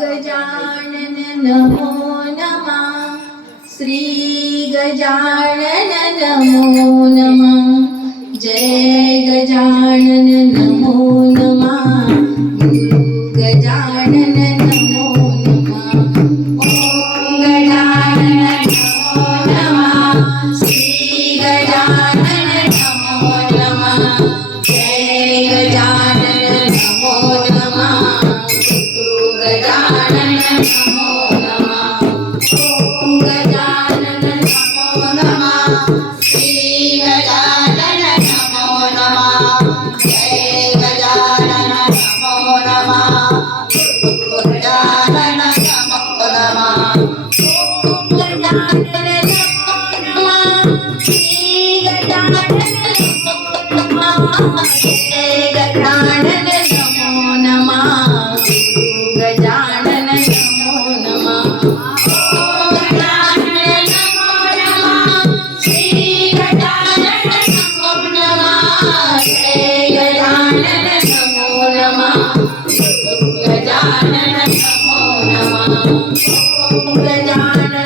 गजानन नमो नमः श्री गजानन नमो नमः जय गजानन नमो नमः गजानन नमो नमः ओम गजानन नमो नमः श्री गजानन नमो नमः जय गजानन नमो नमः गजानन नमो नमः ओम गजानन नमो नमः श्री गजानन नमो नमः जय गजानन नमो नमः गजानन नमो नमः ओम गजानन नमो नमः श्री गजानन नमो नमः जय गजानन नमो नमः गजानन नमो नमः ओम गजानन नमो नमः श्री गजानन नमो नमः जय गजानन नमो नमः गजानन नमो नमः ओम गजानन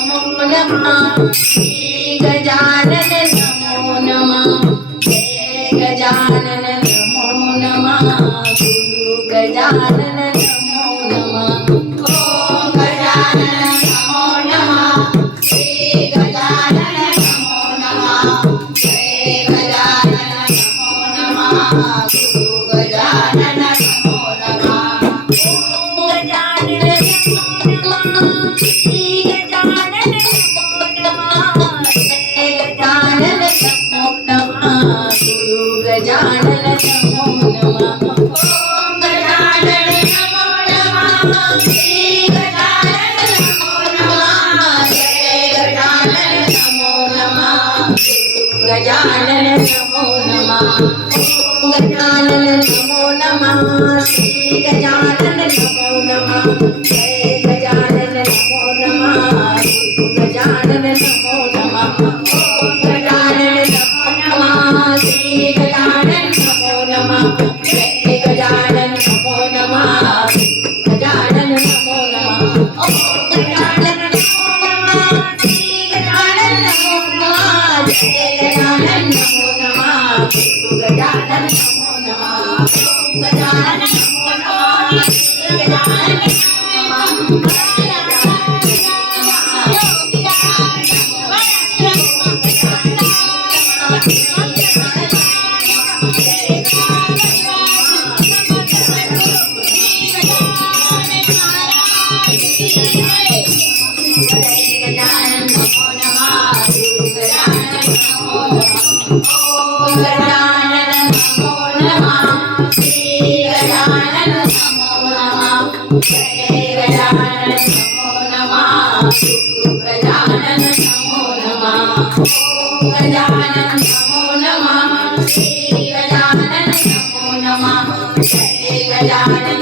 नमो नमः श्री गजानन नमो नमः जय गजानन नमो नमः गजानन नमो नमः ओम गजानन नमो नमः श्री गजानन नमो नमः जय गजानन नमो नमः गजानन नमो नमः ओम गजानन नमो नमः श्री गजानन नमो नमः जय गजानन नमो नमः गजानन नमो नमः ओम गजानन नमो नमः श्री गजानन नमो नमः जय गजानन नमो नमः गजानन नमो नमः ओम गजानन नमो नमः श्री गजानन नमो नमः जय गजानन नमो नमः गजानन नमो नमः ओम गजानन नमो नमः श्री गजानन नमो नमः जय गजानन नमो नमः गजानन नमो नमः ओम गजानन नमो नमः श्री गजानन नमो नमः जय गजानन नमो नमः गजानन नमो नमः ओम गजानन नमो नमः श्री गजानन नमो नमः गजानन नमो नमः गजानन नमो नमः ओम गजानन नमो नमः श्री गजानन नमो नमः जय गजानन नमो नमः गजानन नमो नमः ओम गजानन नमो नमः श्री गजानन नमो नमः जय गजानन